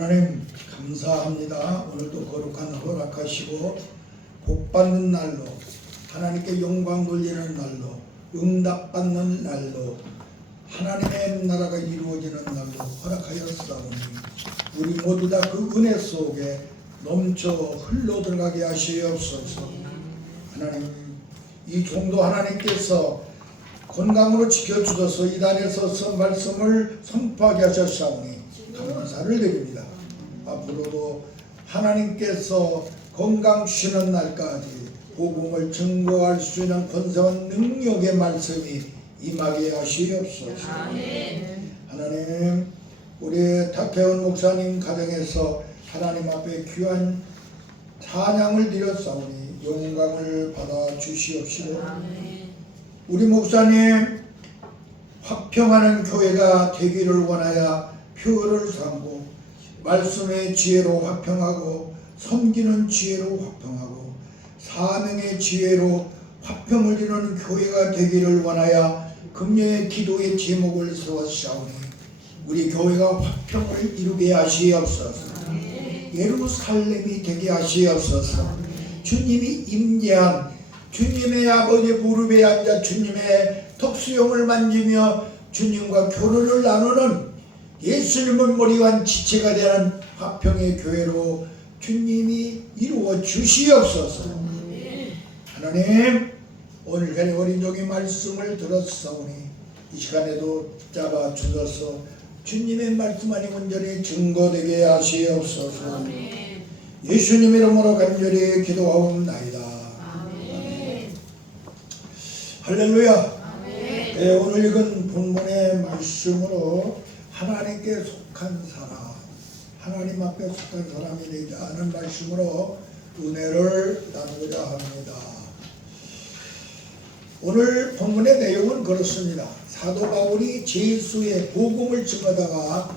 하나님 감사합니다. 오늘도 거룩한 허락하시고 복받는 날로, 하나님께 영광 돌리는 날로, 응답받는 날로, 하나님의 나라가 이루어지는 날로 허락하였사오니 우리 모두 다 그 은혜 속에 넘쳐 흘러 들어가게 하시옵소서. 하나님, 이 종도 하나님께서 건강으로 지켜주셔서 이 단에 서서 말씀을 선포하게 하셨사오니 감사를 드립니다. 앞으로도 하나님께서 건강 주시는 날까지 복음을 증거할 수 있는 권세와 능력의 말씀이 임하게 하시옵소서. 하나님, 우리 탁혜원 목사님 가정에서 하나님 앞에 귀한 찬양을 드렸사오니 영광을 받아 주시옵시고, 우리 목사님 화평하는 교회가 되기를 원하여 표를 삼고 말씀의 지혜로 화평하고 섬기는 지혜로 화평하고 사명의 지혜로 화평을 이루는 교회가 되기를 원하여 금년의 기도의 제목을 세웠사오니 우리 교회가 화평을 이루게 하시옵소서. 예루살렘이 되게 하시옵소서. 주님이 임재한 주님의 아버지 무릎에 앉아 주님의 턱수염을 만지며 주님과 교류를 나누는 예수님을 머리완 지체가 되는 화평의 교회로 주님이 이루어 주시옵소서. 하나님, 오늘간의 어린 종의 말씀을 들었사오니 이 시간에도 잡아 주셔서 주님의 말씀 안에 온전히 증거되게 하시옵소서. 예수님 이름으로 간절히 기도하옵나이다. 할렐루야. 네, 오늘 읽은 본문의 말씀으로 하나님께 속한 사람, 하나님 앞에 속한 사람이 되지 않은 말씀으로 은혜를 나누고자 합니다. 오늘 본문의 내용은 그렇습니다. 사도 바울이 예수의 복음을 증거하다가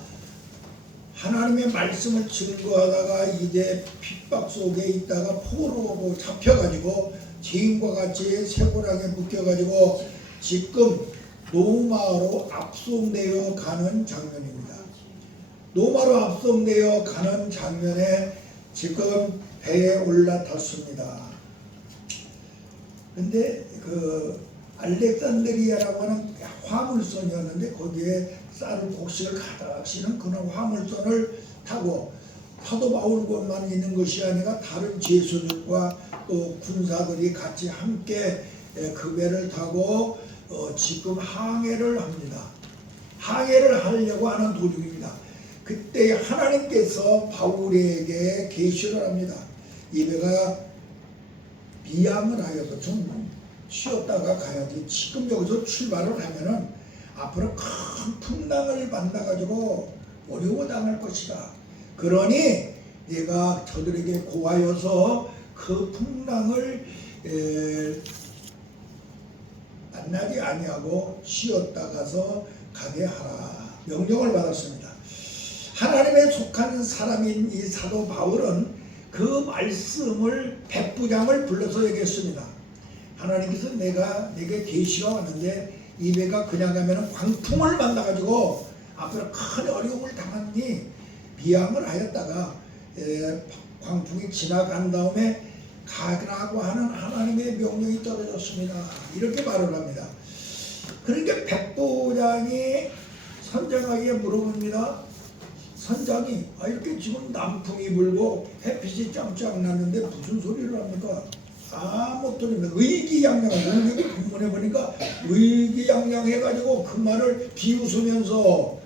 하나님의 말씀을 증거하다가 이제 핍박 속에 있다가 포로로 잡혀가지고 죄인과 같이 쇠고랑에 묶여가지고 지금 로마로 압송되어 가는 장면입니다. 로마로 압송되어 가는 장면에 지금 배에 올라탔습니다. 근데 그 알렉산드리아라고 하는 화물선이었는데 거기에 쌀을 곡식을 가득 실은 그런 화물선을 타고 사도 바울뿐만 있는 것이 아니라 다른 제수들과 또 군사들이 같이 함께 그 배를 타고 지금 항해를 합니다. 항해를 하려고 하는 도중입니다. 그때 하나님께서 바울에게 계시를 합니다. 이 배가 비양을 하여서 좀 쉬었다가 가야지. 지금 여기서 출발을 하면은 앞으로 큰 풍랑을 만나가지고 어려워 당할 것이다. 그러니 내가 저들에게 고하여서 그 풍랑을 만나지 아니하고 쉬었다 가서 가게 하라 명령을 받았습니다. 하나님에 속한 사람인 이 사도 바울은 그 말씀을 백부장을 불러서 얘기했습니다. 하나님께서 내게 계시가 왔는데 이 배가 그냥 가면 광풍을 만나가지고 앞으로 큰 어려움을 당하니 비양을 하였다가 광풍이 지나간 다음에 가라고 하는 하나님의 명령이 떨어졌습니다. 이렇게 말을 합니다. 그러니까 백부장이 선장에게 물어봅니다. 선장이 이렇게 지금 남풍이 불고 햇빛이 짱짱 났는데 무슨 소리를 합니까? 아무 소리입니다. 의기양양. 여기 본문에 보니까 의기양양해가지고 그 말을 비웃으면서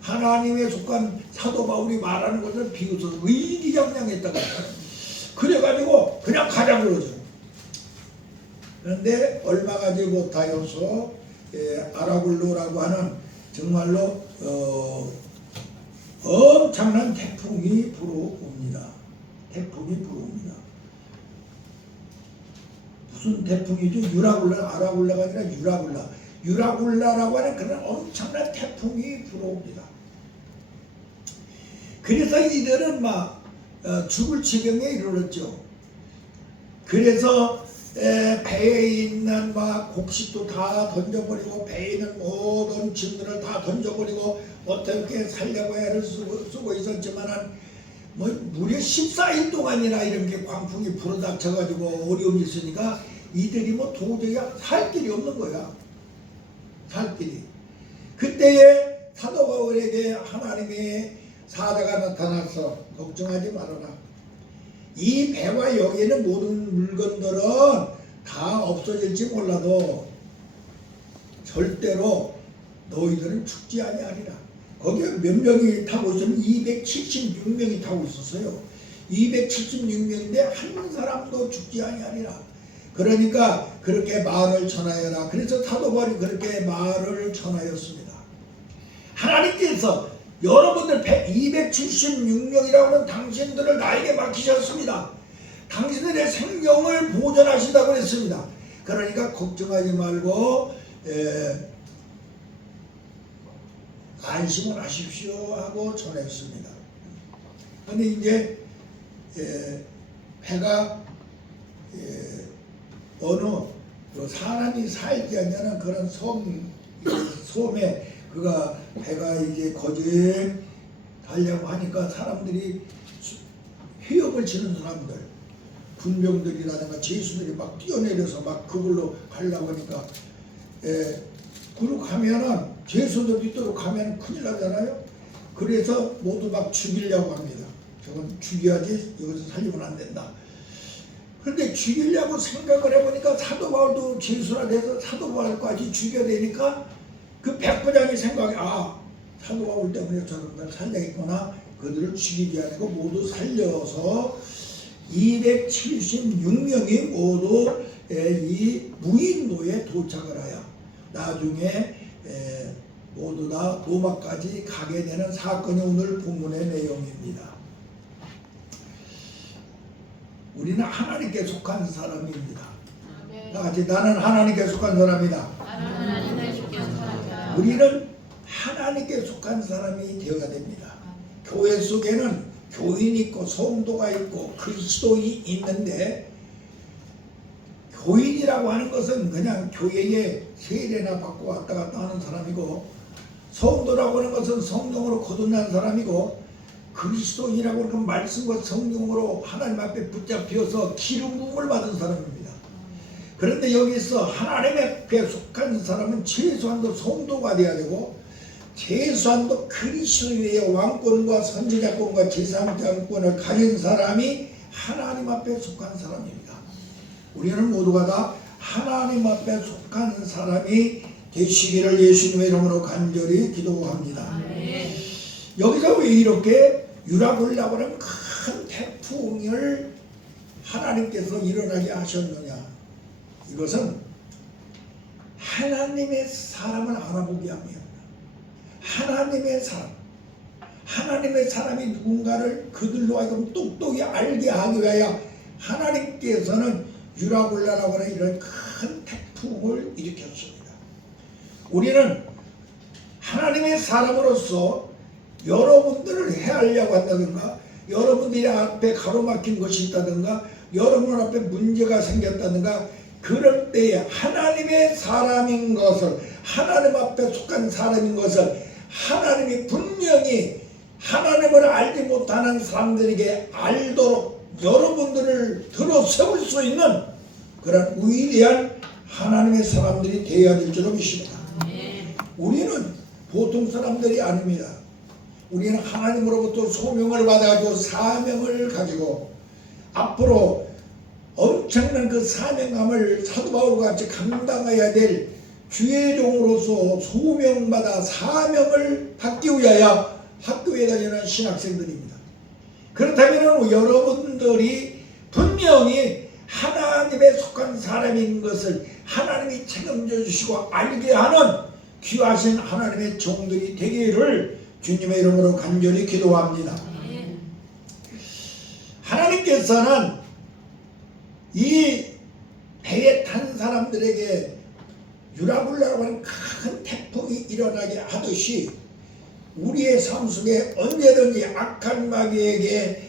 하나님에 속한 사도 바울이 말하는 것을 비웃어서 의기양양했다고 그래가지고 그냥 가자고 그러죠. 그런데 얼마 가지 못하여서 아라굴로라고 하는 정말로 엄청난 태풍이 불어옵니다. 태풍이 불어옵니다. 무슨 태풍이죠? 아라굴라가 아니라 유라굴라라고 하는 그런 엄청난 태풍이 불어옵니다. 그래서 이들은 막 죽을 지경에 이르렀죠. 그래서 배에 있는 막 곡식도 다 던져버리고 배에 있는 모든 짐들을 다 던져버리고 어떻게 살려고 애를 쓰고 있었지만은 뭐 무려 14일 동안이나 이렇게 광풍이 불어닥쳐가지고 어려움이 있으니까 이들이 뭐 도저히 살 길이 없는 거야. 살 길이. 그때에 사도 바울에게 하나님의 사자가 나타나서 걱정하지 말아라. 이 배와 여기에 있는 모든 물건들은 다 없어질지 몰라도 절대로 너희들은 죽지 아니하리라. 거기에 몇 명이 타고 있으면 276명이 타고 있었어요. 276명인데 한 사람도 죽지 아니하리라. 그러니까 그렇게 말을 전하여라. 그래서 사도 바울이 그렇게 말을 전하였습니다. 하나님께서 여러분들 276명이라고 하는 당신들을 나에게 맡기셨습니다. 당신들의 생명을 보존하신다고 했습니다. 그러니까 걱정하지 말고 안심을 하십시오 하고 전했습니다. 근데 이제 배가 어느 사람이 살지 않냐는 그런 섬에 그가 배가 이제 거짓 가려고 하니까 사람들이 헤엄을 치는 사람들, 군병들이라든가 제수들이 막 뛰어내려서 막 그걸로 가려고 하니까 그로 가면은 제수들이 또 가면 큰일 나잖아요. 그래서 모두 막 죽이려고 합니다. 저건 죽여야지 여기서 살리면 안 된다. 그런데 죽이려고 생각을 해보니까 사도 바울도 제수라 돼서 사도 바울까지 죽여야 되니까 그 백부장이 생각해, 사도 바울 때문에 저런 살려야겠구나. 그들을 죽이지 않고 모두 살려서 276명이 모두 이 무인도에 도착을 하여 나중에 모두 다 로마까지 가게 되는 사건이 오늘 본문의 내용입니다. 우리는 하나님께 속한 사람입니다. 같이 나는 하나님께 속한 사람이다. 우리는 하나님께 속한 사람이 되어야 됩니다. 교회 속에는 교인이 있고 성도가 있고 그리스도인이 있는데 교인이라고 하는 것은 그냥 교회에 세례나 받고 왔다 갔다 하는 사람이고 성도라고 하는 것은 성령으로 거듭난 사람이고 그리스도인이라고 하는 건 말씀과 성령으로 하나님 앞에 붙잡혀서 기름 부음을 받은 사람입니다. 그런데 여기서 하나님께 속한 사람은 최소한도 성도가 돼야 되고 최소한도 그리스도의 왕권과 선지자권과 제사장권을 가진 사람이 하나님 앞에 속한 사람입니다. 우리는 모두가 다 하나님 앞에 속한 사람이 되시기를 예수님의 이름으로 간절히 기도합니다. 여기서 왜 이렇게 유라굴라고 하는 큰 태풍을 하나님께서 일어나게 하셨느냐? 이것은 하나님의 사람을 알아보게 합니다. 하나님의 사람, 하나님의 사람이 누군가를 그들로 하여금 똑똑히 알게 하기 위하여 하나님께서는 유라굴라라고 하는 이런 큰 태풍을 일으켰습니다. 우리는 하나님의 사람으로서 여러분들을 해하려고 한다든가 여러분들이 앞에 가로막힌 것이 있다든가 여러분 앞에 문제가 생겼다든가 그럴 때에 하나님의 사람인 것을 하나님 앞에 속한 사람인 것을 하나님이 분명히 하나님을 알지 못하는 사람들에게 알도록 여러분들을 들어 세울 수 있는 그런 위대한 하나님의 사람들이 되어야 될 줄로 믿습니다. 우리는 보통 사람들이 아닙니다. 우리는 하나님으로부터 소명을 받아가지고 사명을 가지고 앞으로 엄청난 그 사명감을 사도 바울과 같이 감당해야 될 주의 종으로서 소명받아 사명을 받기 위하여 학교에 다니는 신학생들입니다. 그렇다면 여러분들이 분명히 하나님에 속한 사람인 것을 하나님이 책임져 주시고 알게 하는 귀하신 하나님의 종들이 되기를 주님의 이름으로 간절히 기도합니다. 하나님께서는 이 배에 탄 사람들에게 유라굴라라고 하는 큰 태풍이 일어나게 하듯이 우리의 삶 속에 언제든지 악한 마귀에게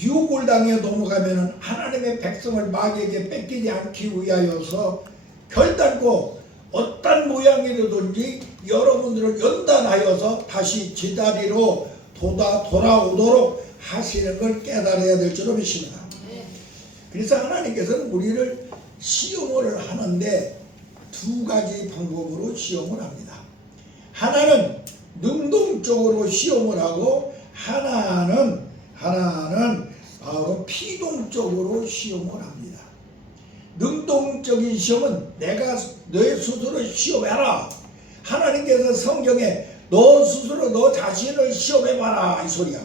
유혹을 당해 넘어가면 하나님의 백성을 마귀에게 뺏기지 않기 위하여서 결단코 어떤 모양이라든지 여러분들을 연단하여서 다시 제자리로 돌아오도록 하시는 걸 깨달아야 될 줄로 믿습니다. 그래서 하나님께서는 우리를 시험을 하는데 두 가지 방법으로 시험을 합니다. 하나는 능동적으로 시험을 하고 하나는 바로 피동적으로 시험을 합니다. 능동적인 시험은 내가 너 스스로 시험해라. 하나님께서 성경에 너 스스로 너 자신을 시험해봐라 이 소리야.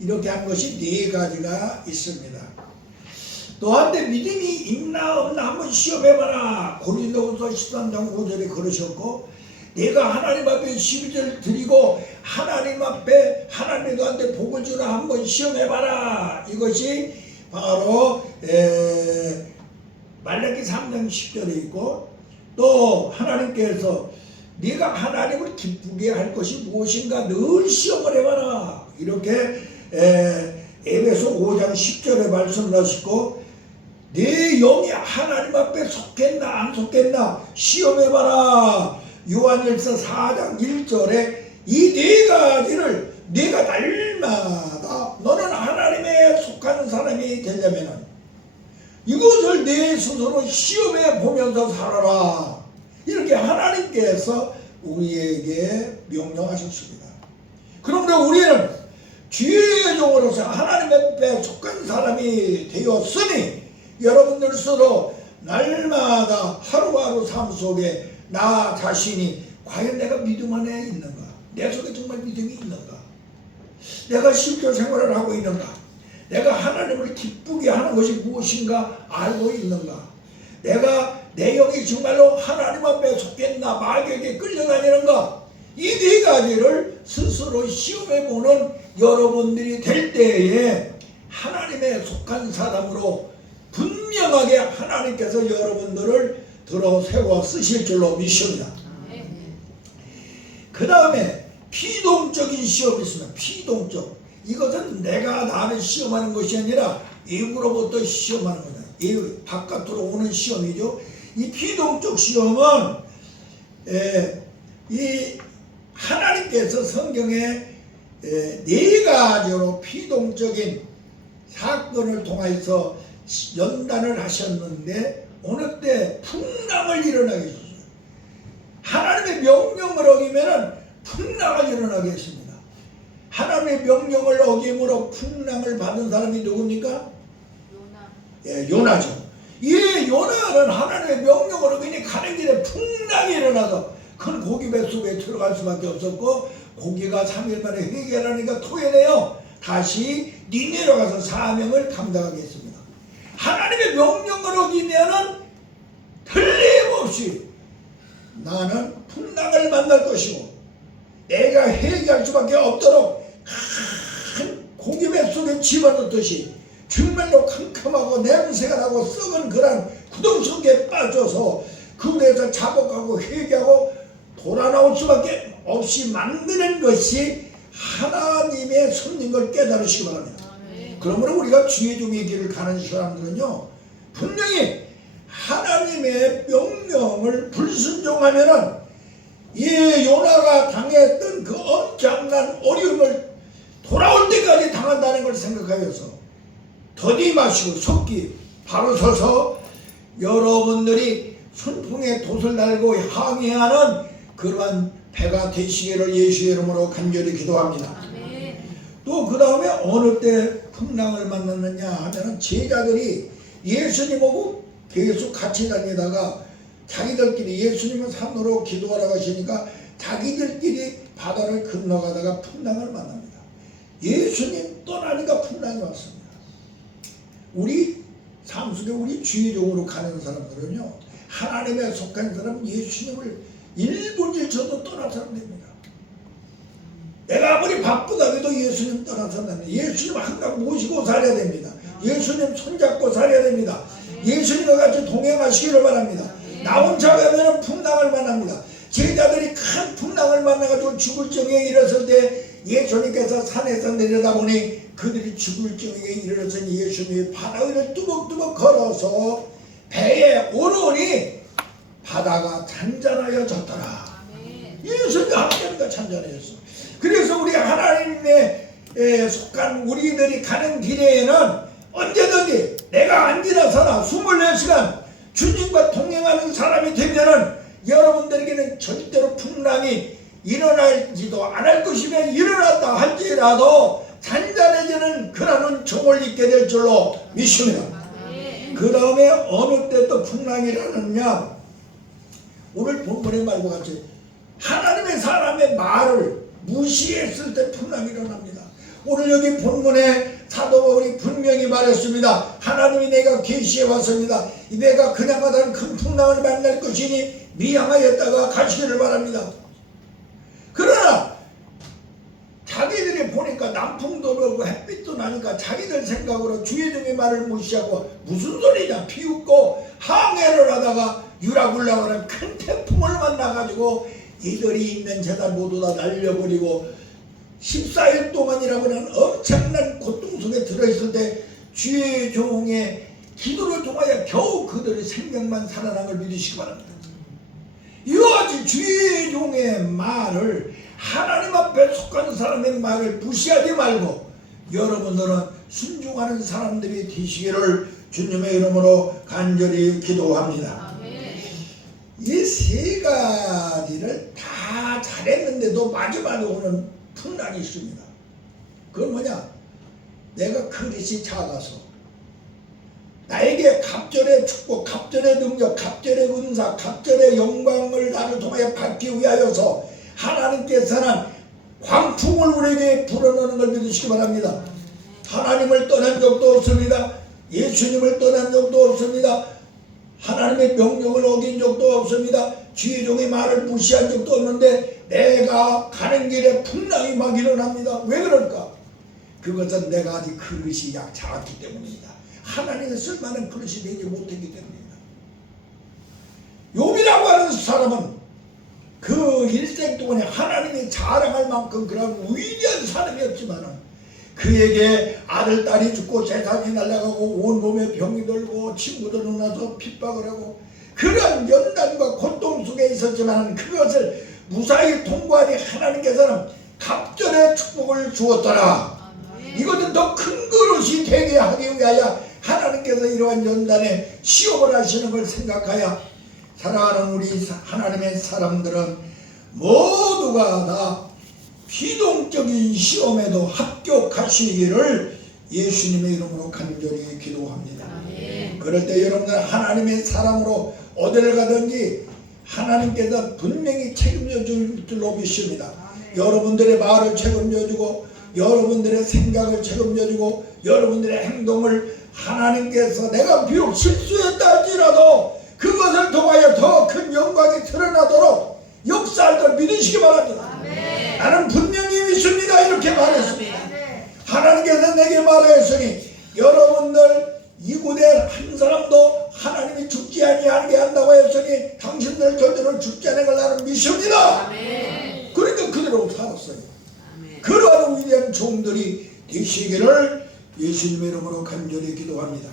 이렇게 한 것이 네 가지가 있습니다. 너한테 믿음이 있나 없나 한번 시험해봐라. 고린도후서 13장 5절에 그러셨고, 내가 하나님 앞에 12절 드리고 하나님 앞에 하나님 너한테 복을 주라 한번 시험해봐라. 이것이 바로 말라기 3장 10절에 있고, 또 하나님께서 네가 하나님을 기쁘게 할 것이 무엇인가 늘 시험을 해봐라. 이렇게 에베소 5장 10절에 말씀을 하시고, 내 영이 하나님 앞에 속했나 안 속했나 시험해봐라. 요한일서 4장 1절에 이 네 가지를 네가 날마다 너는 하나님에 속하는 사람이 되려면 이것을 내 스스로 시험해 보면서 살아라. 이렇게 하나님께서 우리에게 명령하셨습니다. 그러므로 우리는 주의 종으로서 하나님 앞에 속한 사람이 되었으니 여러분들 스스로 날마다 하루하루 삶 속에 나 자신이 과연 내가 믿음 안에 있는가? 내 속에 정말 믿음이 있는가? 내가 실존 생활을 하고 있는가? 내가 하나님을 기쁘게 하는 것이 무엇인가 알고 있는가? 내가 내 영이 정말로 하나님 앞에 속했나? 마귀에게 끌려다니는가? 이 네 가지를 스스로 시험해보는 여러분들이 될 때에 하나님에 속한 사람으로 분명하게 하나님께서 여러분들을 들어 세워 쓰실 줄로 믿습니다. 그 다음에 피동적인 시험이 있습니다. 피동적. 이것은 내가 나를 시험하는 것이 아니라 외부로부터 시험하는 거다. 바깥으로 오는 시험이죠. 이 피동적 시험은 이 하나님께서 성경에 네 가지로 피동적인 사건을 통해서 연단을 하셨는데 어느 때 풍랑을 일어나게 했어요. 하나님의 명령을 어기면 풍랑을 일어나게 했습니다. 하나님의 명령을 어김으로 풍랑을 받은 사람이 누굽니까? 요나. 예, 요나죠. 이 요나는 하나님의 명령을 어기니 가는 길에 풍랑이 일어나서 큰 고기 뱃속에 들어갈 수밖에 없었고, 고기가 3일 만에 회개하니까 토해내요. 다시 니네로 가서 사명을 감당하게 했습니다. 하나님의 명령을 어기면은 틀림없이 나는 풍랑을 만날 것이고, 내가 회개할 수밖에 없도록 큰 고기 뱃속에 집어넣듯이 정말로 캄캄하고 냄새가 나고 썩은 그런 구덩 속에 빠져서 그에서 자복하고 회개하고 돌아 나올 수밖에 없이 만드는 것이 하나님의 손인 걸 깨달으시기 바랍니다. 그러므로 우리가 주의 종의 길을 가는 사람들은요, 분명히 하나님의 명령을 불순종하면은 이 요나가 당했던 그 엄청난 어려움을 돌아올 때까지 당한다는 걸 생각하여서 더디 마시고 속기 바로 서서 여러분들이 순풍에 돛을 달고 항해하는 그러한 배가 되시기를 예수의 이름으로 간절히 기도합니다. 또 그 다음에 어느 때 풍랑을 만났느냐 하면 제자들이 예수님하고 계속 같이 다니다가 자기들끼리 예수님은 산으로 기도하러 가시니까 자기들끼리 바다를 건너가다가 풍랑을 만납니다. 예수님 떠나니까 풍랑이 왔습니다. 우리 삶 속에 우리 주의종으로 가는 사람들은요, 하나님에 속한 사람은 예수님을 1분 1초도 떠나서는 됩니다. 내가 아무리 바쁘다고 해도 예수님 떠나서는 안 됩니다. 예수님 항상 모시고 살아야 됩니다. 예수님 손잡고 살아야 됩니다. 예수님과 같이 동행하시기를 바랍니다. 나 혼자 가면 풍랑을 만납니다. 제자들이 큰 풍랑을 만나가지고 죽을 정에 이르렀을 때 예수님께서 산에서 내려다보니 그들이 죽을 징에 이르렀으니 예수님이 바다 위를 뚜벅뚜벅 걸어서 배에 오르니 바다가 잔잔하여졌더라. 예수님이 하나님과 잔잔해졌어. 그래서 우리 하나님의 속한 우리들이 가는 길에는 언제든지 내가 안 지나서나 24시간 주님과 동행하는 사람이 되면은 여러분들에게는 절대로 풍랑이 일어날지도 않을 것이며 일어났다 할지라도 잔잔해지는 그런 종을 잊게 될 줄로 믿습니다. 그 다음에 어느 때 또 풍랑이 일어나느냐, 오늘 본문의 말과 같이 하나님의 사람의 말을 무시했을 때 풍랑이 일어납니다. 오늘 여기 본문에 사도 바울이 분명히 말했습니다. 하나님이 내가 계시해 왔습니다. 내가 그냥 가다는 큰 풍랑을 만날 것이니 미양하였다가 가시기를 바랍니다. 그러나 자기들이 보니까 남풍도 불고 햇빛도 나니까 자기들 생각으로 주의 종의 말을 무시하고 무슨 소리냐 비웃고 항해를 하다가 유라굴라하는 큰 태풍을 만나가지고 이들이 있는 재단 모두 다 날려버리고 14일 동안이라고 하는 엄청난 고통 속에 들어있을 때 주의 종의 기도를 통하여 겨우 그들의 생명만 살아난 걸 믿으시기 바랍니다. 이와 같이 주의 종의 말을, 하나님 앞에 속한 사람의 말을 무시하지 말고 여러분들은 순종하는 사람들이 되시기를 주님의 이름으로 간절히 기도합니다. 이 세 가지를 다 잘했는데도 마지막에 오는 풍랑이 있습니다. 그건 뭐냐? 내가 그릇이 작아서 나에게 갑절의 축복, 갑절의 능력, 갑절의 은사, 갑절의 영광을 나를 통하여 받기 위하여서 하나님께서는 광풍을 우리에게 불어넣는 걸 믿으시기 바랍니다. 하나님을 떠난 적도 없습니다. 예수님을 떠난 적도 없습니다. 하나님의 명령을 어긴 적도 없습니다. 주의 종의 말을 무시한 적도 없는데 내가 가는 길에 풍랑이 막 일어납니다. 왜 그럴까? 그것은 내가 아직 그릇이 작았기 때문입니다. 하나님의 쓸만한 그릇이 되지 못했기 때문입니다. 욥이라고 하는 사람은 그 일생 동안에 하나님이 자랑할 만큼 그런 위대한 사람이었지만 그에게 아들, 딸이 죽고 재산이 날아가고 온몸에 병이 들고 친구들은 나서 핍박을 하고 그런 연단과 고통 속에 있었지만 그것을 무사히 통과하니 하나님께서는 갑절의 축복을 주었더라. 이것은 더 큰 그릇이 되게 하기 위하여 하나님께서 이러한 연단에 시험을 하시는 걸 생각하여 사랑하는 우리 하나님의 사람들은 모두가 다 비동적인 시험에도 합격하시기를 예수님의 이름으로 간절히 기도합니다. 그럴 때 여러분들 하나님의 사람으로 어디를 가든지 하나님께서 분명히 책임져 줄 줄로 믿습니다. 여러분들의 말을 책임져주고 여러분들의 생각을 책임져주고 여러분들의 행동을 하나님께서 내가 비록 실수했다 할지라도 그것을 통하여 더 큰 영광이 드러나도록 역사할 걸 믿으시기 바랍니다. 나는 분명히 믿습니다. 이렇게 말했습니다. 하나님께서 내게 말하였으니 여러분들 이곳에 한 사람도 하나님이 죽지 아니하게 한다고 했으니 당신들 절대로 죽지 않은 걸 나는 믿습니다. 그러니까 그대로 살았어요. 그러한 위대한 종들이 되시기를 예수님의 이름으로 간절히 기도합니다.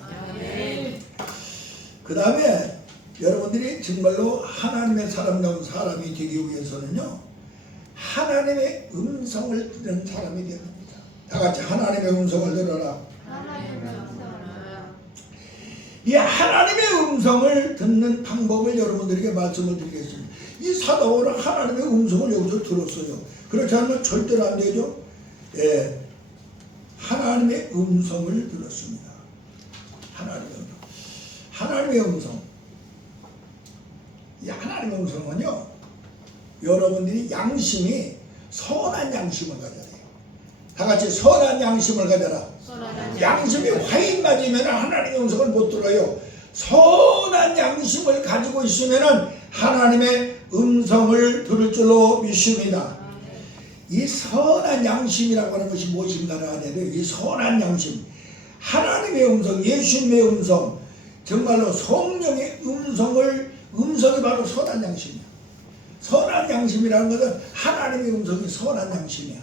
그 다음에 여러분들이 정말로 하나님의 사람다운 사람이 되기 위해서는요, 하나님의 음성을 듣는 사람이 되어야 합니다. 다 같이 하나님의 음성을 들어라. 이 하나님의 음성을 듣는 방법을 여러분들에게 말씀을 드리겠습니다. 이 사도는 하나님의 음성을 여기서 들었어요. 그렇지 않으면 절대로 안 되죠. 예, 하나님의 음성을 들었습니다. 하나님의 음성. 이 하나님의 음성은요, 여러분들이 양심이 선한 양심을 가져야 돼요. 다 같이 선한 양심을 가져라. 양심이 화인 맞으면 하나님의 음성을 못 들어요. 선한 양심을 가지고 있으면 하나님의 음성을 들을 줄로 믿습니다. 이 선한 양심이라고 하는 것이 무엇인가를 알아야 돼요. 이 선한 양심, 하나님의 음성, 예수님의 음성, 정말로 성령의 음성이 바로 선한 양심이야. 선한 양심이라는 것은 하나님의 음성이 선한 양심이야.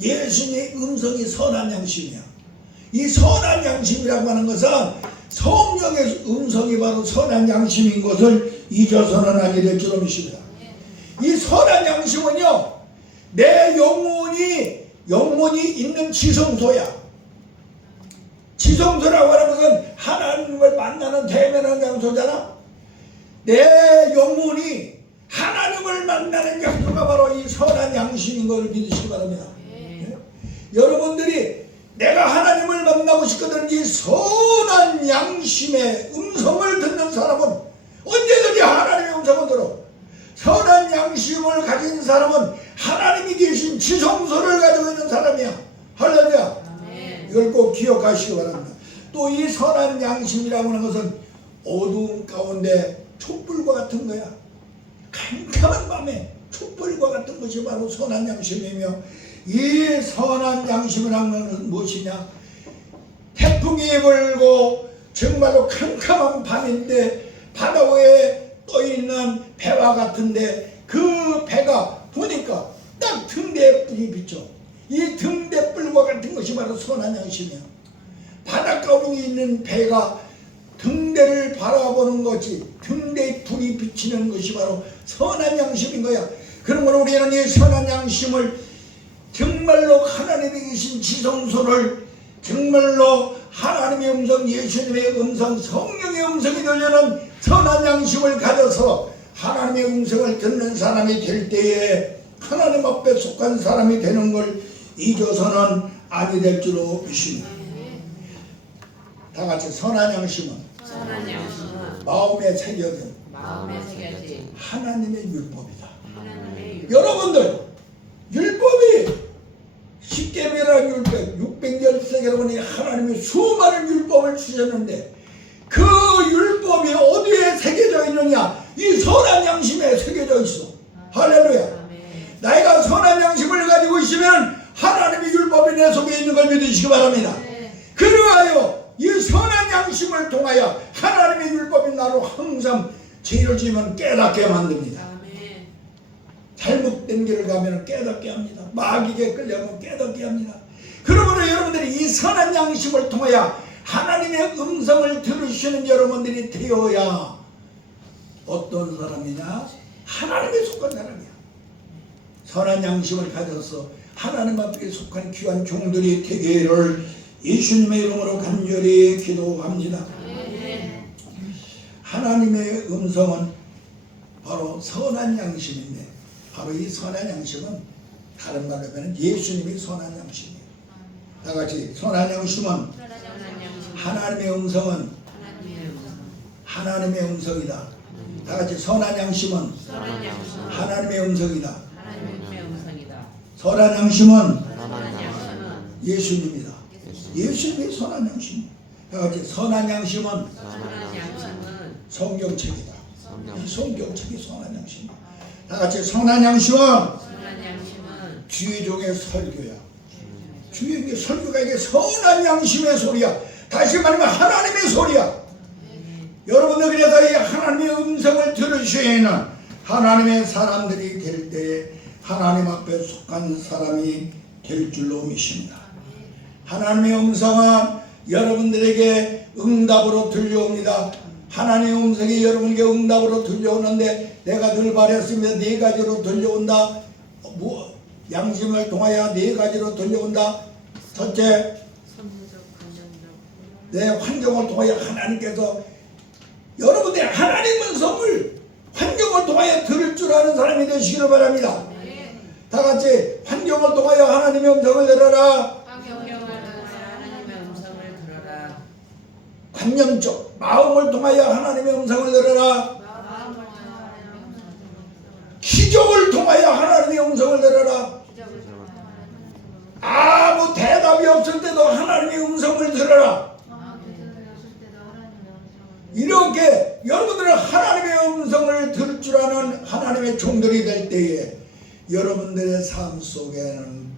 예수님의 음성이 선한 양심이야. 이 선한 양심이라고 하는 것은 성령의 음성이 바로 선한 양심인 것을 잊어서는 아니 될 줄 믿습니다. 이 선한 양심은요, 내 영혼이 있는 지성소야. 지성소라고 하는 것은 하나님을 만나는 대면한 장소잖아. 내 영혼이 하나님을 만나는 장소가 바로 이 선한 양심인 것을 믿으시기 바랍니다. 네? 여러분들이 내가 하나님을 만나고 싶거든, 이 선한 양심의 음성을 듣는 사람은 언제든지 하나님의 음성을 들어. 선한 양심을 가진 사람은 하나님이 계신 지성소를 가지고 있는 사람이야. 할렐루야. 이걸 꼭 기억하시기 바랍니다. 또 이 선한 양심이라고 하는 것은 어두운 가운데 촛불과 같은 거야. 캄캄한 밤에 촛불과 같은 것이 바로 선한 양심이며, 이 선한 양심이라는 것은 무엇이냐? 태풍이 불고 정말로 캄캄한 밤인데 바다 위에 떠있는 배와 같은데, 그 배가 보니까 딱 등대에 불이 비쳐. 이 등대불과 같은 것이 바로 선한 양심이야. 바닷가에 있는 배가 등대를 바라보는 것이, 등대에 불이 비치는 것이 바로 선한 양심인 거야. 그러므로 우리는 이 선한 양심을 정말로 하나님이 계신 지성소를, 정말로 하나님의 음성, 예수님의 음성, 성령의 음성이 들리는 선한 양심을 가져서 하나님의 음성을 듣는 사람이 될 때에 하나님 앞에 속한 사람이 되는 걸 잊어서는 아니 될 줄로 믿습니다. 다 같이 선한 양심은 마음에 새겨진 하나님의 율법이다. 여러분들, 율법이 십계명이라는 율법, 613개라고 하나님이 수많은 율법을 주셨는데, 그 율법이 어디에 새겨져 있느냐? 이 선한 양심에 새겨져 있어. 할렐루야. 나이가 선한 양심을 가지고 있으면 하나님의 율법이 내 속에 있는 걸 믿으시기 바랍니다. 그러하여 이 선한 양심을 통하여 하나님의 율법이 나로 항상 죄를 지으면 깨닫게 만듭니다. 잘못된 길을 가면 깨닫게 합니다. 마귀에게 끌려가면 깨닫게 합니다. 그러므로 여러분들이 이 선한 양심을 통하여 하나님의 음성을 들으시는 여러분들이 되어야 어떤 사람이냐? 하나님에 속한 사람이야. 선한 양심을 가져서 하나님 앞에 속한 귀한 종들이 되기를 예수님의 이름으로 간절히 기도합니다. 하나님의 음성은 바로 선한 양심인데, 바로 이 선한 양심은 다른 말로 하면 예수님이 선한 양심이에요. 다 같이 선한 양심은, 하나님의 음성은 하나님의 음성이다. 다 같이 선한 양심은 하나님의 음성이다. 선한 양심은 예수님이다. 예수님이 선한 양심. 다 같이 선한 양심은 성경책이다. 이 성경책이 선한 양심이다. 다 같이 선한 양심은 주의종의 설교야. 주의종의 설교가 이게 선한 양심의 소리야. 다시 말하면 하나님의 소리야. 여러분들, 그래서 이 하나님의 음성을 들으시는 하나님의 사람들이 될 때에 하나님 앞에 속한 사람이 될 줄로 믿습니다. 하나님의 음성은 여러분들에게 응답으로 들려옵니다. 하나님의 음성이 여러분에게 응답으로 들려오는데, 내가 늘 말했습니다. 네 가지로 들려온다. 양심을 통하여 네 가지로 들려온다. 첫째, 내 환경을 통하여 하나님께서 여러분들의 하나님 음성을 환경을 통하여 들을 줄 아는 사람이 되시기를 바랍니다. 다 같이 환경을 통하여 하나님의 음성을 들어라. 관념적 마음을 통하여 하나님의 음성을 들어라. 기적을 통하여 하나님의 음성을 들어라. 아무 대답이 없을 때도 하나님의 음성을 들어라. 이렇게 여러분들은 하나님의 음성을 들을 줄 아는 하나님의 종들이 될 때에 여러분들의 삶 속에는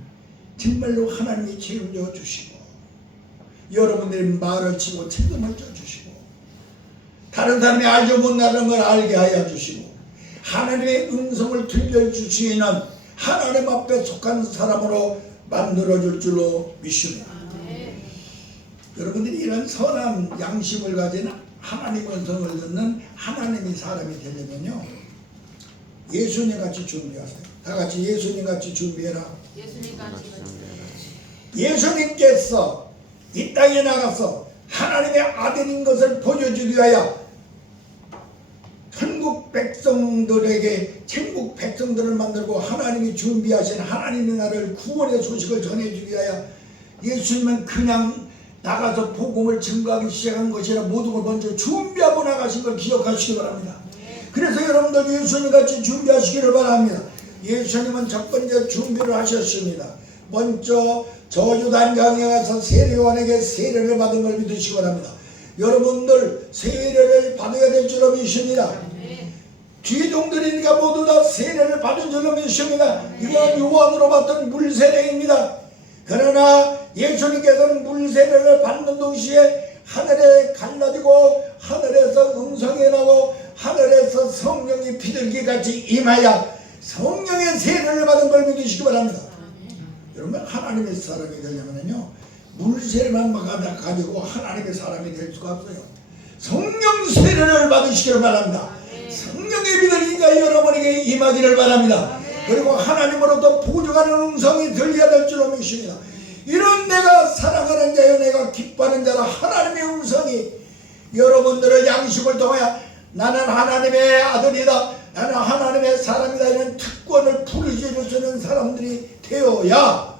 정말로 하나님이 책임져 주시고, 여러분들이 말을 치고 책임을 져 주시고, 다른 사람이 알지 못하는 걸 알게 하여 주시고, 하나님의 음성을 들려주시는 하나님 앞에 속한 사람으로 만들어줄 줄로 믿습니다. 여러분들이 이런 선한 양심을 가진 하나님 음성을 듣는 하나님이 사람이 되려면요, 예수님 같이 준비하세요. 다 같이 예수님 같이 준비해라. 예수님 같이 예수님께서 이 땅에 나가서 하나님의 아들인 것을 보여주기 위하여 천국 백성들을 만들고 하나님이 준비하신 하나님의 나라를 구원의 소식을 전해주기 위하여 예수님은 그냥 나가서 복음을 증거하기 시작한 것이라 모든 걸 먼저 준비하고 나가신 걸 기억하시기 바랍니다. 그래서 여러분들 예수님같이 준비하시기를 바랍니다. 예수님은 첫 번째 준비를 하셨습니다. 먼저 저주단 강에 가서 세례요한에게 세례를 받은 걸 믿으시기 바랍니다. 여러분들 세례를 받아야 될 줄로 믿습니다. 귀종들이니까 모두 다 세례를 받은 줄로 믿습니다. 이건 요한으로 받던 물세례입니다. 그러나 예수님께서는 물세례를 받는 동시에 하늘에 갈라지고 하늘에서 음성이 나고 하늘에서 성령이 비둘기같이 임하여 성령의 세례를 받은 걸 믿으시기 바랍니다. 여러분, 하나님의 사람이 되려면요, 물세례만 가지고 하나님의 사람이 될 수가 없어요. 성령 세례를 받으시기를 바랍니다. 성령의 비둘기가 여러분에게 임하기를 바랍니다. 그리고 하나님으로부터 부족하는 음성이 들려야 될 줄로 믿습니다. 이런 내가 사랑하는 자여 내가 기뻐하는 자라 하나님의 음성이 여러분들의 양심을 통하여 나는 하나님의 아들이다, 나는 하나님의 사람이다, 이런 특권을 부르짖을 수 있는 사람들이 되어야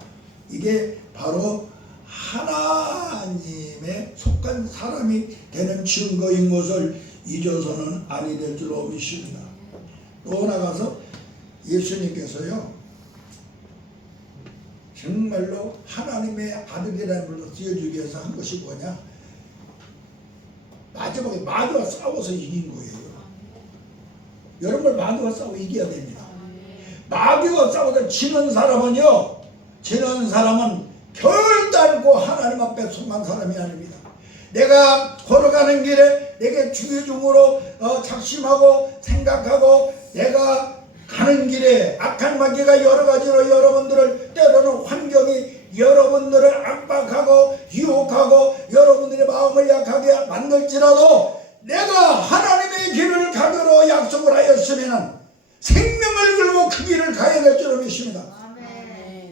이게 바로 하나님의 속한 사람이 되는 증거인 것을 잊어서는 아니 될 줄로 믿습니다. 또 나가서 예수님께서요, 정말로 하나님의 아들이라는 걸로 띄워주기 위해서 한 것이 뭐냐? 마지막에 마귀와 싸워서 이긴 거예요. 여러분, 마귀와 싸워 이겨야 됩니다. 마귀와 싸워서 지는 사람은 결단코 하나님 앞에 속한 사람이 아닙니다. 내가 걸어가는 길에 내게 주의중으로 작심하고 생각하고 내가 가는 길에 악한 마귀가 여러 가지로 여러분들을, 때로는 환경이 여러분들을 압박하고 유혹하고 여러분들의 마음을 약하게 만들지라도 내가 하나님의 길을 가기로 약속을 하였으면 생명을 걸고 그 길을 가야 될 줄로 믿습니다.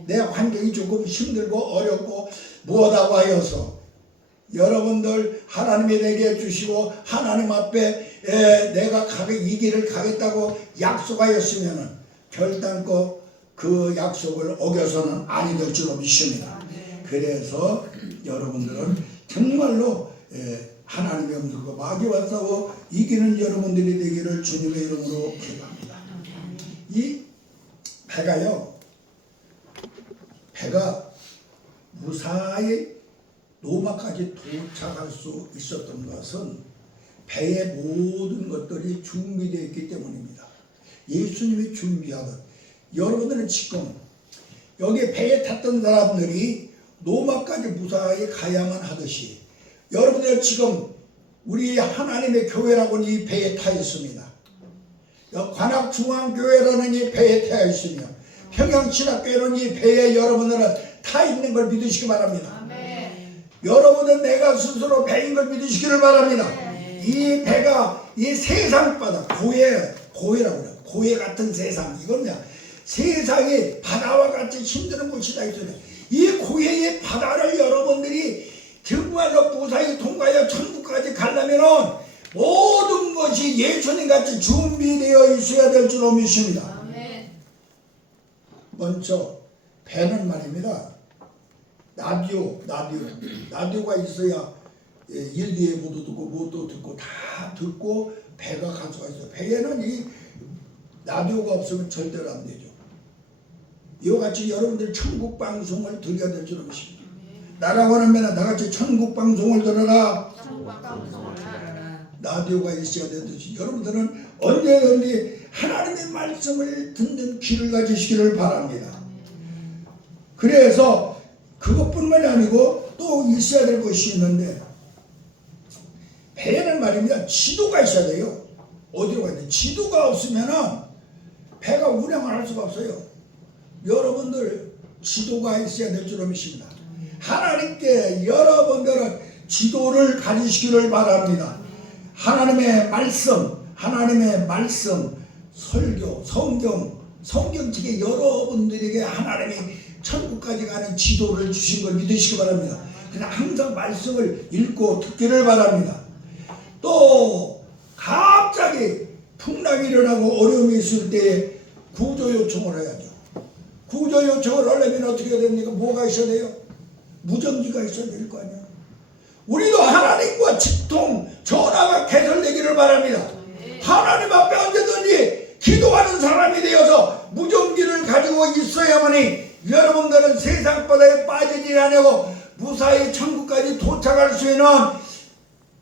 내 환경이 조금 힘들고 어렵고 무엇하고 하여서 여러분들 하나님이 내게 주시고 하나님 앞에 내가 이 길을 가겠다고 약속하였으면 결단코 그 약속을 어겨서는 아니 될 줄로 믿습니다. 그래서 여러분들은 정말로 하나님의 음성과 마귀와 싸워 이기는 여러분들이 되기를 주님의 이름으로 기도합니다. 이 배가 무사히 로마까지 도착할 수 있었던 것은 배의 모든 것들이 준비되어 있기 때문입니다. 예수님이 준비하듯 여러분들은 지금 여기 배에 탔던 사람들이 로마까지 무사히 가야만 하듯이 여러분들 지금 우리 하나님의 교회라고는 이 배에 타 있습니다. 관악중앙교회라는 이 배에 타 있으며 평양신학교회는 이 배에 여러분들은 타 있는 걸 믿으시기 바랍니다. 여러분은 내가 스스로 배인 걸 믿으시기를 바랍니다. 이 배가 이 세상 바다, 고해라고 해요. 고해 같은 세상, 이건 뭐냐? 세상이 바다와 같이 힘든 곳이다. 이 고해의 바다를 여러분들이 정말로 무사히 통과하여 천국까지 가려면 모든 것이 예수님같이 준비되어 있어야 될 줄로 믿습니다. 먼저 배는 말입니다, 라디오가 있어야 일기예보도 듣고 무엇도 듣고 다 듣고 배가 갈 수가 있어요. 배에는 이 라디오가 없으면 절대로 안 되죠. 이와 같이 여러분들이 천국 방송을 들어야 될 줄로 믿습니다. 나라고 하면 나같이 천국 방송을 들어라. 라디오가 있어야 되듯이 여러분들은 언제든지 하나님의 말씀을 듣는 귀를 가지시기를 바랍니다. 그래서 그것뿐만이 아니고 또 있어야 될 것이 있는데, 배에는 말입니다, 지도가 있어야 돼요. 어디로 가야 돼? 지도가 없으면은 배가 운행을 할 수가 없어요. 여러분들 지도가 있어야 될 줄로 믿습니다. 하나님께 여러분들은 지도를 가지시기를 바랍니다. 하나님의 말씀, 설교, 성경책에 여러분들에게 하나님이 천국까지 가는 지도를 주신 걸 믿으시기 바랍니다. 그냥 항상 말씀을 읽고 듣기를 바랍니다. 또 갑자기 풍랑이 일어나고 어려움이 있을 때 구조 요청을 해야죠. 구조 요청을 하려면 어떻게 됩니까? 뭐가 있어야 돼요? 무전기가 있어야 될 거 아니야. 우리도 하나님과 직통, 전화가 개설되기를 바랍니다. 하나님 앞에 언제든지 기도하는 사람이 되어서 무전기를 가지고 있어야만이 여러분들은 세상 바다에 빠지지 않고 무사히 천국까지 도착할 수 있는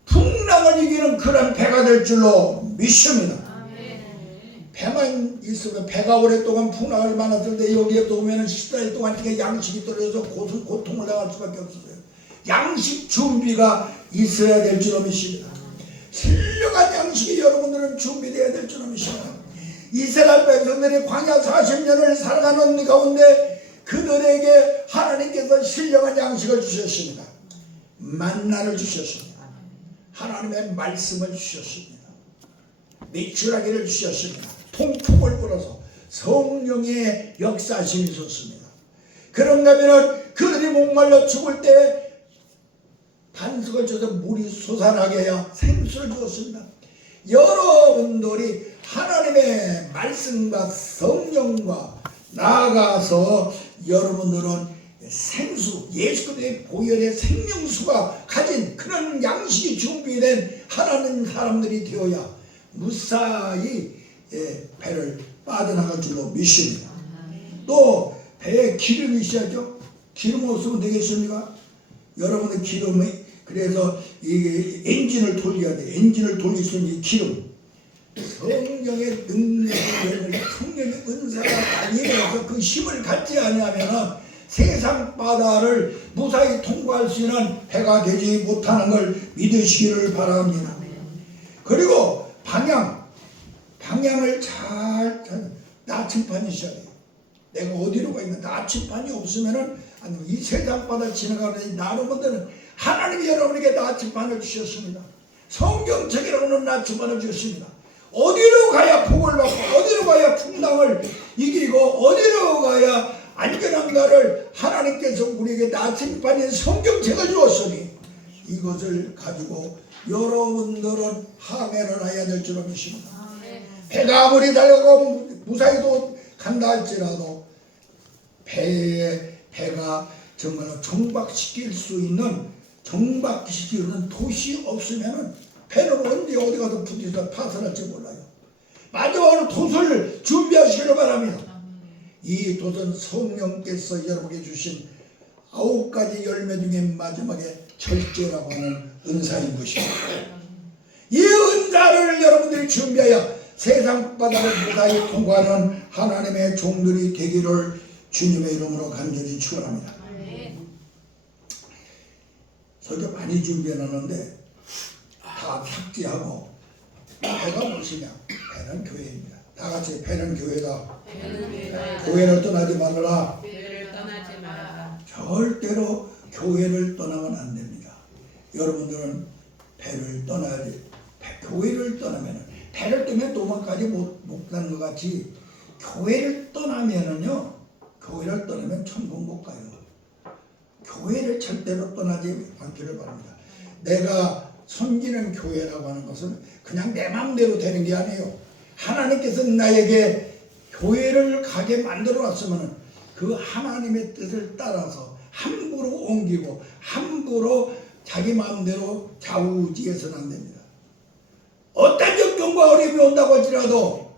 풍랑을 이기는 그런 배가 될 줄로 믿습니다. 배만 있으면, 배가 오랫동안 풍랑을 만났을 때 여기에 또 오면 14일 동안 양식이 떨어져서 고통을 당할 수밖에 없어요. 양식 준비가 있어야 될 줄로 믿습니다. 신령한 양식이 여러분들은 준비되어야 될 줄로 믿습니다. 이스라엘 백성들이 광야 40년을 살아가는 가운데 그들에게 하나님께서 신령한 양식을 주셨습니다. 만나를 주셨습니다. 하나님의 말씀을 주셨습니다. 메추라기를 주셨습니다. 통풍을 불어서 성령의 역사심이 있었습니다. 그런가 하면 그들이 목말라 죽을 때 반석을 쳐서 물이 솟아나게 하여 생수를 주었습니다. 여러분들이 하나님의 말씀과 성령과 나아가서 여러분들은 생수, 예수 그리스도의 보혈의 생명수가 가진 그런 양식이 준비된 하나님 사람들이 되어야 무사히 배를 빠져나갈 줄로 믿습니다. 또 배에 기름이 있어야죠. 기름 없으면 되겠습니까? 여러분의 기름이, 그래서 이 엔진을 돌려야 돼. 엔진을 돌릴 수 있는 기름, 성령의 능력을, 성령의 은사가 아니라서 그 힘을 갖지 않으면 세상 바다를 무사히 통과할 수 있는 배가 되지 못하는 걸 믿으시기를 바랍니다. 그리고 방향을 잘 나침판이 있어야 돼요. 내가 어디로 가 있는 나침판이 없으면은, 아니면 이 세상 바다 지나가는 이 나로분들은 하나님이 여러분에게 나침판을 주셨습니다. 성경책이라고는 나침판을 주셨습니다. 어디로 가야 복을 받고, 어디로 가야 풍랑을 이기고, 어디로 가야 안전한가를 하나님께서 우리에게 나침판인 성경책을 주었으니 이것을 가지고 여러분들은 항해를 해야 될 줄로 믿습니다. 배가 아무리 달려가고 무사히도 간다 할지라도 배가 정말 정박시킬 수 있는, 정박시키는 돛이 없으면 배는 언제 어디 가서 부딪혀 파산할지 몰라요. 마지막으로 돛을 준비하시기를 바랍니다. 이 돛은 성령께서 여러분에게 주신 9가지 열매 중에 마지막에 절제라고 하는 은사인 것입니다. 이 은사를 여러분들이 준비하여 세상 바다를 무사히 통과하는 하나님의 종들이 되기를 주님의 이름으로 간절히 축원합니다. 설교 많이 준비해놨는데 다 삭제하고, 배가 무엇이냐? 배는 교회입니다. 다 같이 배는 교회다. 교회를 떠나지 말아라. 절대로 교회를 떠나면 안 됩니다. 여러분들은 배를 떠나야지. 교회를 떠나면, 배를 뜨면 도망까지 못 가는 것 같이 교회를 떠나면은요, 교회를 떠나면 천국 못 가요. 교회를 절대로 떠나지 않기를 바랍니다. 내가 섬기는 교회라고 하는 것은 그냥 내 마음대로 되는 게 아니에요. 하나님께서 나에게 교회를 가게 만들어 놨으면 그 하나님의 뜻을 따라서 함부로 옮기고 함부로 자기 마음대로 좌우지해서는 안 됩니다. 어떤 역경과 어려움이 온다고 할지라도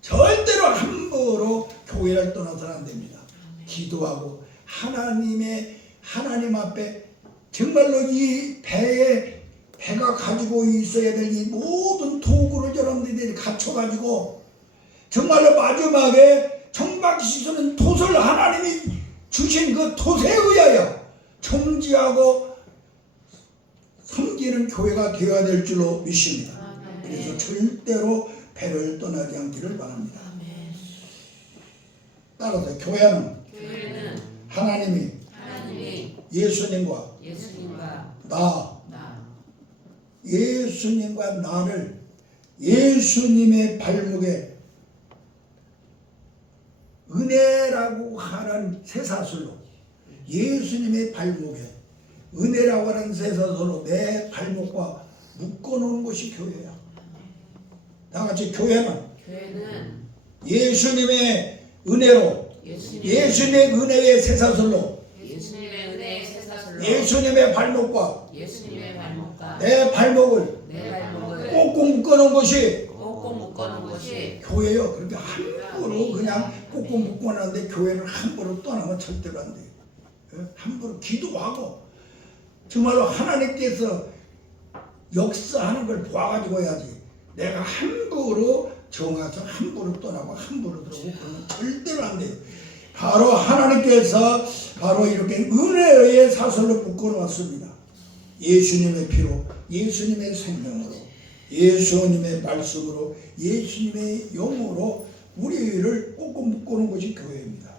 절대로 함부로 교회를 떠나서는 안 됩니다. 기도하고 하나님 앞에 정말로 이 배가 가지고 있어야 될 이 모든 도구를 여러분들이 갖춰가지고 정말로 마지막에 정박시키는 돛을 하나님이 주신 그 돛에 의하여 정지하고 섬기는 교회가 되어야 될 줄로 믿습니다. 그래서 절대로 배를 떠나지 않기를 바랍니다. 따라서 교회는 교회는 하나님이 예수님과 나, 예수님과 나를 예수님의 발목에 은혜라고 하는 쇠사슬로, 예수님의 발목에 은혜라고 하는 쇠사슬로 내 발목과 묶어놓은 것이 교회야. 다 같이 교회는 예수님의 은혜로, 예수님의 은혜의 쇠사슬로 예수님의 발목과 내 발목을 꼭꼭 묶어놓은 것이 교회요. 그렇게 함부로 그냥 꼭꼭 묶어놨는데 교회를 함부로 떠나면 절대로 안 돼요. 함부로 기도하고 정말로 하나님께서 역사하는 걸 봐가지고 해야지. 내가 함부로 정해서 함부로 떠나고 함부로 들어오고 그러면 절대로 안 돼요. 바로 하나님께서 바로 이렇게 은혜의 사슬로 묶어놓았습니다. 예수님의 피로, 예수님의 생명으로, 예수님의 말씀으로, 예수님의 영으로 우리를 꼭꼭 묶어놓은 것이 교회입니다.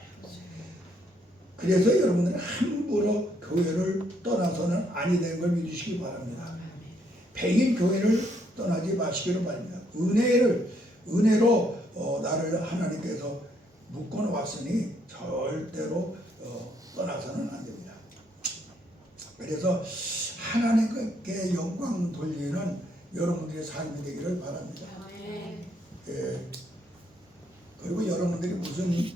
그래서 여러분들은 함부로 교회를 떠나서는 아니 되는 걸 믿으시기 바랍니다. 백인 교회를 떠나지 마시기를 바랍니다. 은혜로 나를 하나님께서 묶어놓았으니 절대로 떠나서는 안 됩니다. 그래서 하나님께 영광 돌리는 여러분들의 삶이 되기를 바랍니다. 예. 그리고 여러분들이 무슨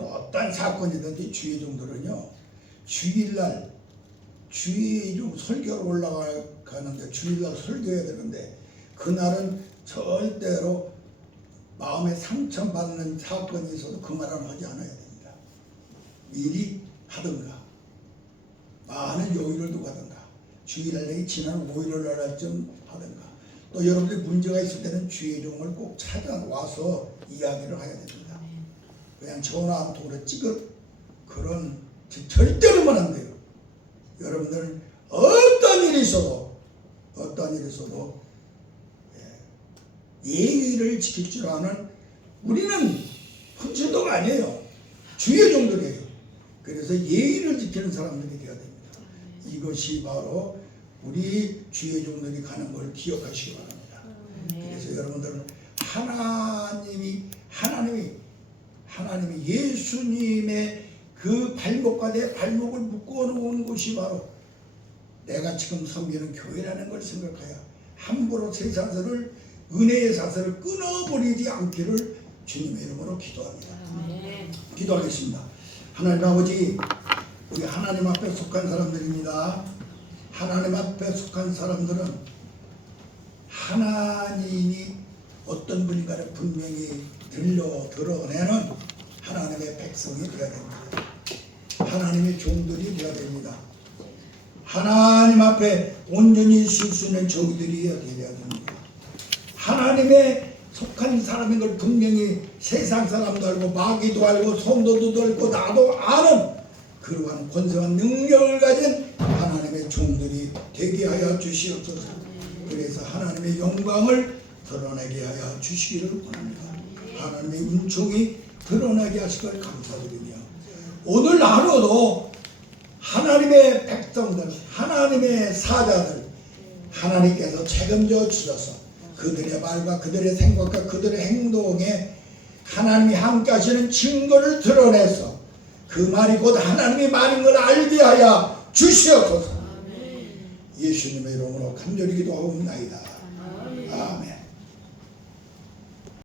어떤 사건이든지 주의 정도는요, 주일날 주의종 설교로 올라가는데 주일날 설교해야 되는데 그날은 절대로 마음에 상처받는 사건이 있어도 그 말은 하지 않아야 됩니다. 미리 하든가 많은 요일을 두고 하든가 주일날이 지난 5일날쯤 하든가 또 여러분들이 문제가 있을 때는 주의종을 꼭 찾아와서 이야기를 해야 됩니다. 그냥 전화 한 통으로 찍은 그런 절대로만 안 돼요. 여러분들은 어떤 일이 있어도 예의를 지킬 줄 아는 우리는 hun천도가 아니에요. 주의 종들이에요. 그래서 예의를 지키는 사람들이 되어야 됩니다. 이것이 바로 우리 주의 종들이 가는 걸 기억하시기 바랍니다. 그래서 여러분들은 하나님이 예수님의 그 발목과 내 발목을 묶어놓은 곳이 바로 내가 지금 섬기는 교회라는 걸 생각하여 함부로 새 사슬을 은혜의 사슬을 끊어버리지 않기를 주님의 이름으로 기도합니다. 기도하겠습니다. 하나님 아버지, 우리 하나님 앞에 속한 사람들입니다. 하나님 앞에 속한 사람들은 하나님이 어떤 분인가를 분명히 드러내는 하나님의 백성이 되어야 됩니다. 하나님의 종들이 되어야 됩니다. 하나님 앞에 온전히 쉴 수 있는 종들이 되어야 됩니다. 하나님의 속한 사람인 걸 분명히 세상 사람도 알고 마귀도 알고 성도도 알고 나도 아는 그러한 권세한 능력을 가진 하나님의 종들이 되게 하여 주시옵소서. 그래서 하나님의 영광을 드러내게 하여 주시기를 원합니다. 하나님의 은총이 드러나게 하실 걸 감사드리며 오늘 하루도 하나님의 백성들, 하나님의 사자들 하나님께서 책임져 주셔서 그들의 말과 그들의 생각과 그들의 행동에 하나님이 함께 하시는 증거를 드러내서 그 말이 곧 하나님의 말인 걸 알게 하여 주시옵소서. 예수님의 이름으로 간절히 기도하옵나이다. 아멘.